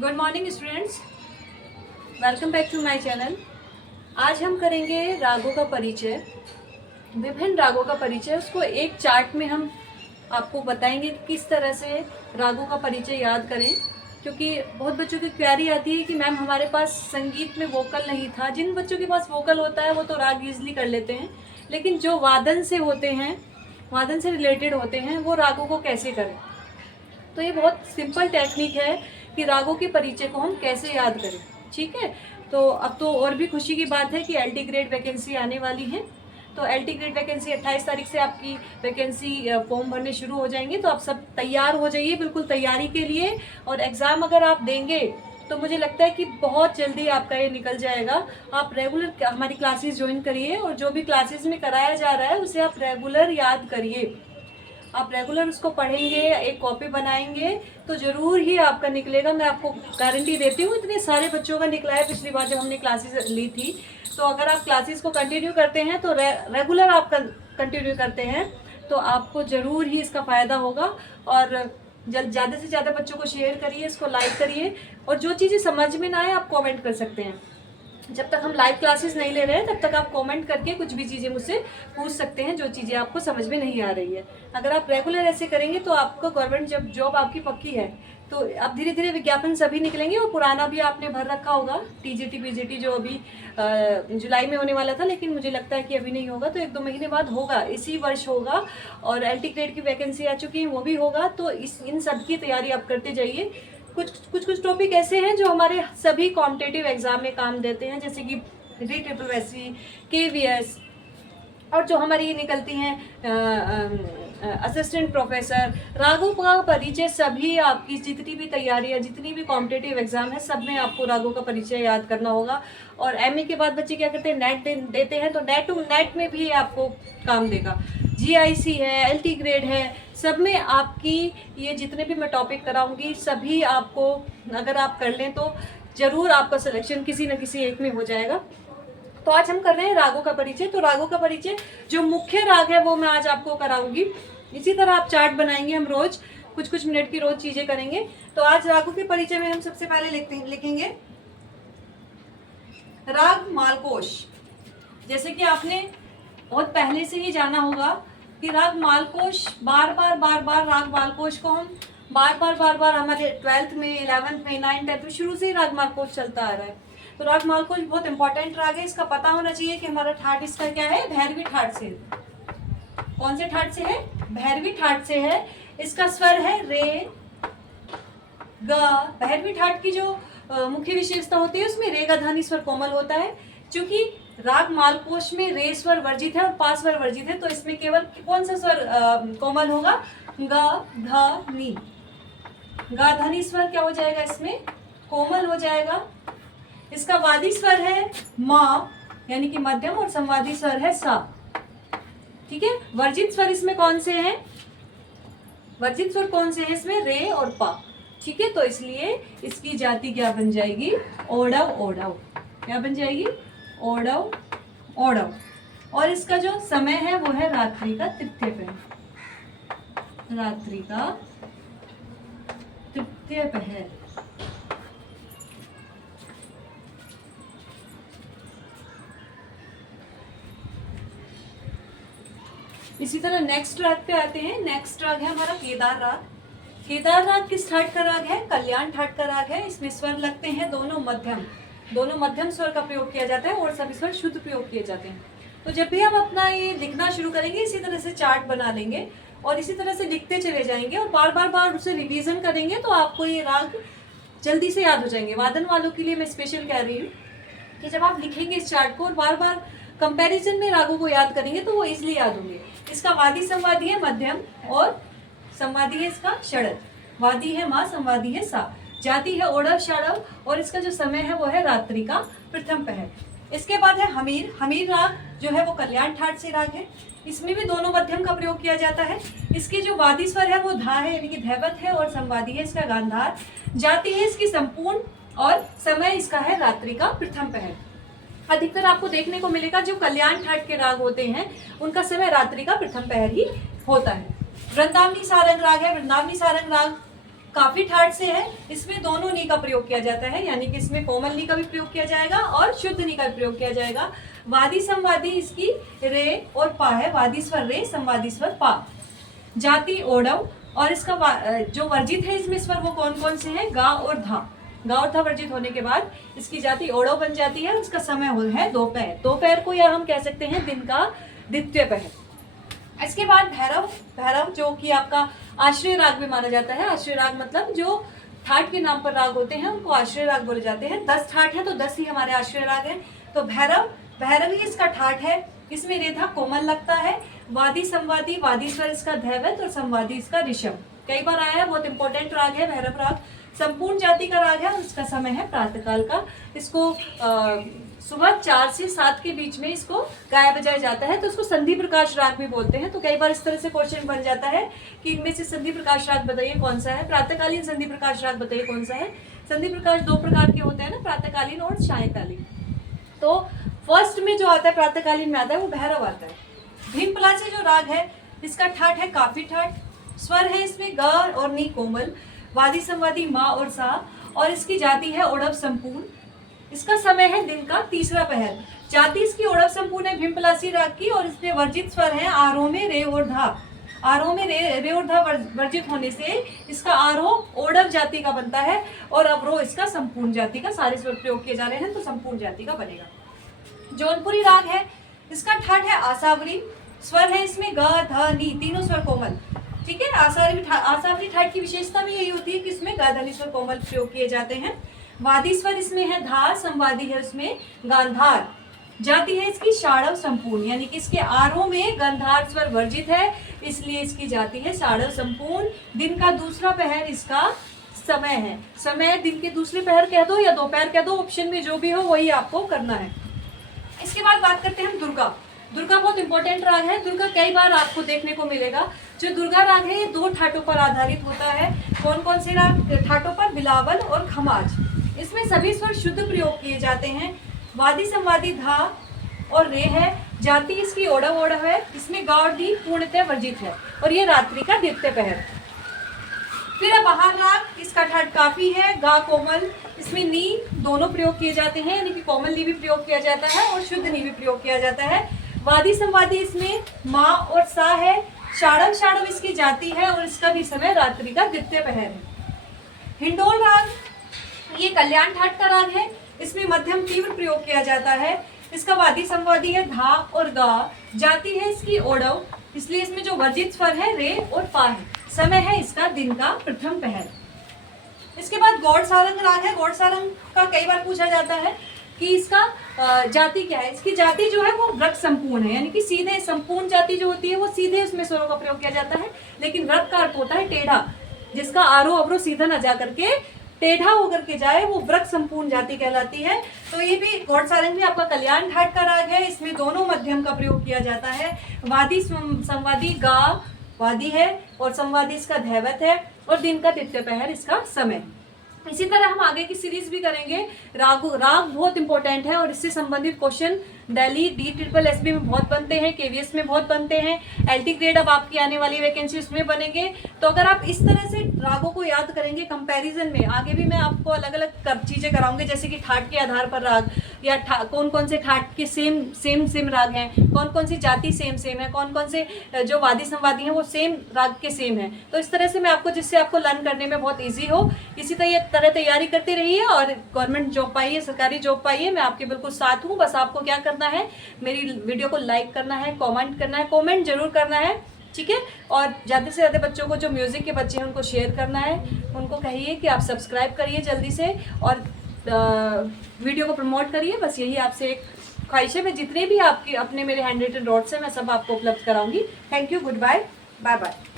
Good morning students, welcome back to my channel. आज हम करेंगे रागों का परिचय, विभिन्न रागों का परिचय। उसको एक चार्ट में हम आपको बताएंगे किस तरह से रागों का परिचय याद करें, क्योंकि बहुत बच्चों की क्वेरी आती है कि मैम हमारे पास संगीत में वोकल नहीं था। जिन बच्चों के पास वोकल होता है वो तो राग ईजिली कर लेते हैं, लेकिन जो वादन से होते हैं, वादन से रिलेटेड होते हैं, वो रागों को कैसे करें। तो ये बहुत सिंपल टेक्निक है कि रागों के परिचय को हम कैसे याद करें। ठीक है, तो अब तो और भी खुशी की बात है कि एलटी ग्रेड वैकेंसी आने वाली है। तो एलटी ग्रेड वैकेंसी 28 तारीख से आपकी वैकेंसी फॉर्म भरने शुरू हो जाएंगे। तो आप सब तैयार हो जाइए बिल्कुल तैयारी के लिए। और एग्ज़ाम अगर आप देंगे तो मुझे लगता है कि बहुत जल्दी आपका ये निकल जाएगा। आप रेगुलर हमारी क्लासेस ज्वाइन करिए और जो भी क्लासेस में कराया जा रहा है उसे आप रेगुलर याद करिए। आप रेगुलर उसको पढ़ेंगे, एक कॉपी बनाएंगे तो ज़रूर ही आपका निकलेगा। मैं आपको गारंटी देती हूँ, इतने सारे बच्चों का निकला है पिछली बार जब हमने क्लासेस ली थी। तो अगर आप क्लासेस को कंटिन्यू करते हैं तो रेगुलर आप कंटिन्यू करते हैं तो आपको ज़रूर ही इसका फ़ायदा होगा। और ज़्यादा से ज़्यादा बच्चों को शेयर करिए, इसको लाइक करिए। और जो चीज़ें समझ में ना आए आप कमेंट कर सकते हैं। जब तक हम लाइव क्लासेस नहीं ले रहे हैं तब तक आप कमेंट करके कुछ भी चीज़ें मुझसे पूछ सकते हैं, जो चीज़ें आपको समझ में नहीं आ रही है। अगर आप रेगुलर ऐसे करेंगे तो आपको गवर्नमेंट जब जॉब आपकी पक्की है। तो अब धीरे धीरे विज्ञापन सभी निकलेंगे और पुराना भी आपने भर रखा होगा, टीजीटी पीजीटी जो अभी जुलाई में होने वाला था, लेकिन मुझे लगता है कि अभी नहीं होगा, तो 1-2 महीने बाद होगा, इसी वर्ष होगा। और एलटी ग्रेड की वैकेंसी आ चुकी है, वो भी होगा। तो इन सब की तैयारी आप करते जाइए। कुछ टॉपिक ऐसे हैं जो हमारे सभी कॉम्पिटेटिव एग्जाम में काम देते हैं, जैसे कि RRSC, KVS, और जो हमारी निकलती हैं असिस्टेंट प्रोफेसर। रागों का परिचय सभी आपकी जितनी भी तैयारी है, जितनी भी कॉम्पिटेटिव एग्जाम है, सब में आपको रागों का परिचय याद करना होगा। और एमए के बाद बच्चे क्या करते हैं, नेट देते हैं, तो नेट में भी आपको काम देगा। GIC है, एलटी ग्रेड है, सब में आपकी ये जितने भी मैं टॉपिक कराऊंगी सभी आपको अगर आप कर लें तो ज़रूर आपका सिलेक्शन किसी न किसी एक में हो जाएगा। तो आज हम कर रहे हैं रागों का परिचय। तो रागों का परिचय जो मुख्य राग है वो मैं आज आपको कराऊंगी। इसी तरह आप चार्ट बनाएंगे, हम रोज कुछ मिनट की रोज चीजें करेंगे। तो आज रागों के परिचय में हम सबसे पहले लिखेंगे राग मालकोश। जैसे कि आपने बहुत पहले से ही जाना होगा कि राग मालकोश बार बार राग मालकोश को हम बार बार हमारे 12th में, 11th में, 9th, 10th में शुरू से ही राग मालकोश चलता आ रहा है। तो राग मालकोश बहुत इंपॉर्टेंट राग है। इसका पता होना चाहिए कि हमारा ठाट इसका क्या है, भैरवी ठाट से। कौन से ठाट से है, भैरवी ठाट से है। इसका स्वर है रे ग। भैरवी ठाट की जो मुख्य विशेषता होती है उसमें रे गा धानी स्वर कोमल होता है। क्योंकि राग मालकोश में रे स्वर वर्जित है और पा स्वर वर्जित है, तो इसमें केवल कौन सा स्वर कोमल होगा, ग ध नी। गा धनी स्वर क्या हो जाएगा, इसमें कोमल हो जाएगा। इसका वादी स्वर है मा, यानी कि मध्यम, और संवादी स्वर है सा। ठीक है, वर्जित स्वर इसमें कौन से हैं, वर्जित स्वर कौन से हैं इसमें, रे और पा। ठीक है, तो इसलिए इसकी जाति क्या बन जाएगी, ओडव ओडव। क्या बन जाएगी, ओडव ओडव। और इसका जो समय है वो है रात्रि का तृतीय पहर, रात्रि का तृतीय पहर। इसी तरह नेक्स्ट राग पे आते हैं। नेक्स्ट राग है हमारा केदार राग। केदार राग किस ठाट का राग है, कल्याण ठाट का राग है। इसमें स्वर लगते हैं दोनों मध्यम स्वर का प्रयोग किया जाता है और सभी स्वर शुद्ध प्रयोग किए जाते हैं। तो जब भी हम अपना ये लिखना शुरू करेंगे इसी तरह से चार्ट बना लेंगे और इसी तरह से लिखते चले जाएंगे और बार उसे रिवीजन करेंगे तो आपको ये राग जल्दी से याद हो जाएंगे। वादन वालों के लिए मैं स्पेशल कह रही हूँ कि जब आप लिखेंगे इस चार्ट को और बार कंपैरिजन में रागों को याद करेंगे तो वो इजिली याद होंगे। इसका वादी संवादी है मध्यम और संवादी है इसका षडज। वादी है मा, संवादी है सा, जाति है ओडव षडव, और इसका जो समय है वो है रात्रि का प्रथम पहर। इसके बाद है हमीर। हमीर राग जो है वो कल्याण ठाट से राग है। इसमें भी दोनों मध्यम का प्रयोग किया जाता है। इसके जो वादी स्वर है वो धा है, यानी कि धैवत है, और संवादी है इसका गांधार। जाति है इसकी संपूर्ण और समय इसका है रात्रि का प्रथम पहर। अधिकतर आपको देखने को मिलेगा जो कल्याण ठाट के राग होते हैं उनका समय रात्रि का प्रथम पहर ही होता है। वृंदावनी सारंग राग है। वृंदावनी सारंग राग काफी ठाट से है, इसमें दोनों नी का प्रयोग किया जाता है, यानी कि इसमें कोमल नी का भी प्रयोग किया जाएगा और शुद्ध नी का भी प्रयोग किया जाएगा। वादी संवादी इसकी रे और पा है, वादी स्वर रे, संवादी स्वर पा। जाति ओडव, और इसका जो वर्जित है इसमें स्वर वो कौन कौन से हैं, गा और धा। गा और धा वर्जित होने के बाद इसकी जाति ओडव बन जाती है। उसका समय है दोपहर, दोपहर को या हम कह सकते हैं दिन का द्वितीय पहर। इसके बाद भैरव, भैरव जो कि आपका आश्रय राग भी माना जाता है। आश्रय राग मतलब जो ठाट के नाम पर राग होते हैं उनको आश्रय राग बोले जाते हैं। 10 ठाट है तो 10 ही हमारे आश्रय राग है। तो भैरव, भैरव ही इसका ठाट है। इसमें रेधा कोमल लगता है। वादी संवादी, वादी स्वर इसका धैवत और संवादी इसका ऋषभ। कई बार आया है, बहुत इंपॉर्टेंट राग है भैरव राग। संपूर्ण जाति का राग है और इसका समय है प्रातःकाल का। इसको सुबह 4 से 7 के बीच में इसको गाया बजाया जाता है, तो उसको संधि प्रकाश राग भी बोलते हैं। तो कई बार इस तरह से क्वेश्चन बन जाता है कि इनमें से संधि प्रकाश राग बताइए कौन सा है, प्रातःकालीन संधि प्रकाश राग बताइए कौन सा है। संधि प्रकाश 2 प्रकार के होते हैं ना, प्रातःकालीन और सायंकालीन। तो फर्स्ट में जो आता है प्रातःकालीन में आता है वो भैरव आता है। भीमपलासी जो राग है इसका ठाट है काफी ठाट, स्वर है इसमें ग और नी कोमल, वादी संवादी माँ और सा, और इसकी जाति है ओडव संपूर्ण। इसका समय है दिन का तीसरा पहर। जाति इसकी ओडव संपूर्ण है भीमपलासी राग की, और इसमें वर्जित स्वर है आरोह में रे और धा। आरोह में रे और धा वर्जित होने से इसका आरोह ओडव जाति का बनता है और अवरोह इसका संपूर्ण जाति का। सारे स्वर प्रयोग किए जा रहे हैं तो संपूर्ण जाति का बनेगा। जौनपुरी राग है, इसका ठाट है आसावरी, स्वर है इसमें ग ध नी, तीनों स्वर कोमल। ठीक है, आसावरी ठाट की विशेषता भी यही होती है कि इसमें ग ध नी स्वर कोमल प्रयोग किए जाते हैं। वादी स्वर इसमें है धा, संवादी है उसमें गांधार। जाति है इसकी शाड़व संपूर्ण, यानी कि इसके आरोह में गंधार स्वर वर्जित है, इसलिए इसकी जाति है शाड़व संपूर्ण। दिन का दूसरा पहर इसका समय है। समय दिन के दूसरे पहर कह दो या दोपहर कह दो, ऑप्शन में जो भी हो वही आपको करना है। इसके बाद बात करते हैं हम दुर्गा। दुर्गा बहुत इंपॉर्टेंट राग है। दुर्गा कई बार आपको देखने को मिलेगा। जो दुर्गा राग है ये 2 ठाटों पर आधारित होता है। कौन कौन से राग ठाटों पर, बिलावल और खमाज। इसमें सभी स्वर शुद्ध प्रयोग किए जाते हैं। वादी संवादी धा और रे है। जाति इसकी ओडव ओडव है। इसमें गा और दी पूर्णतः वर्जित है और ये रात्रि का द्वितीय पहर। फिर अब आहार राग, इसका ठाट काफी है, गा कोमल, इसमें नी दोनों प्रयोग किए जाते हैं, यानी कि कोमल नी भी प्रयोग किया जाता है और शुद्ध नी भी प्रयोग किया जाता है। वादी संवादी इसमें माँ और सा है। शाड़व, शाड़व इसकी जाति है और इसका भी समय रात्रि का द्वितीय पहर है। हिंडोल राग, ये कल्याण ठाट का राग है। इसमें मध्यम तीव्र प्रयोग किया जाता है। इसका वादी संवादी है धा और गा। जाति है इसकी ओडव, इसलिए इसमें जो वर्जित स्वर है रे और पा है। समय है इसका दिन का प्रथम पहर। इसके बाद गौड़ सारंग राग है। गौड़ सारंग का कई बार पूछा जाता है कि इसका जाति क्या है। इसकी जाति जो है वो व्रत संपूर्ण है, यानी कि सीधे संपूर्ण जाति जो होती है वो सीधे उसमें स्वरों का प्रयोग किया जाता है। लेकिन व्रत का अर्थ होता है टेढ़ा, जिसका आरोह अवरोह सीधा न जा करके टेढ़ा होकर के जाए, वो व्रत संपूर्ण जाति कहलाती है। तो ये भी गौड़ सारंग भी आपका कल्याण ठाट का राग है। इसमें दोनों मध्यम का प्रयोग किया जाता है। वादी संवादी गा वादी है और संवादी इसका धैवत है और दिन का द्वितीय पहर इसका समय। इसी तरह हम आगे की सीरीज भी करेंगे। राग बहुत इंपॉर्टेंट है और इससे संबंधित क्वेश्चन दिल्ली DSSB में बहुत बनते हैं, KVS में बहुत बनते हैं, LT ग्रेड अब आपकी आने वाली वैकेंसी उसमें बनेंगे। तो अगर आप इस तरह से रागों को याद करेंगे कंपैरिजन में, आगे भी मैं आपको अलग अलग चीज़ें कराऊंगी, जैसे कि ठाट के आधार पर राग या कौन कौन से ठाट के सेम राग हैं, कौन कौन सी जाति सेम है, कौन कौन से जो वादी संवादी हैं वो सेम राग के सेम है। तो इस तरह से मैं आपको, जिससे आपको लर्न करने में बहुत ईजी हो, इसी तरह तैयारी करते रहिए और गवर्नमेंट जॉब पाइए, सरकारी जॉब पाइए। मैं आपके बिल्कुल साथ हूँ। बस आपको क्या करना है, मेरी वीडियो को लाइक करना है, कमेंट करना है, कमेंट जरूर करना है, ठीक है। और ज़्यादा से ज़्यादा बच्चों को, जो म्यूज़िक के बच्चे हैं उनको शेयर करना है, उनको कहिए कि आप सब्सक्राइब करिए जल्दी से और वीडियो को प्रमोट करिए। बस यही आपसे एक ख्वाहिश है। मैं जितने भी आपके अपने मेरे हैंड रिटन नोट्स हैं मैं सब आपको उपलब्ध कराऊंगी। Thank you, goodbye, bye bye.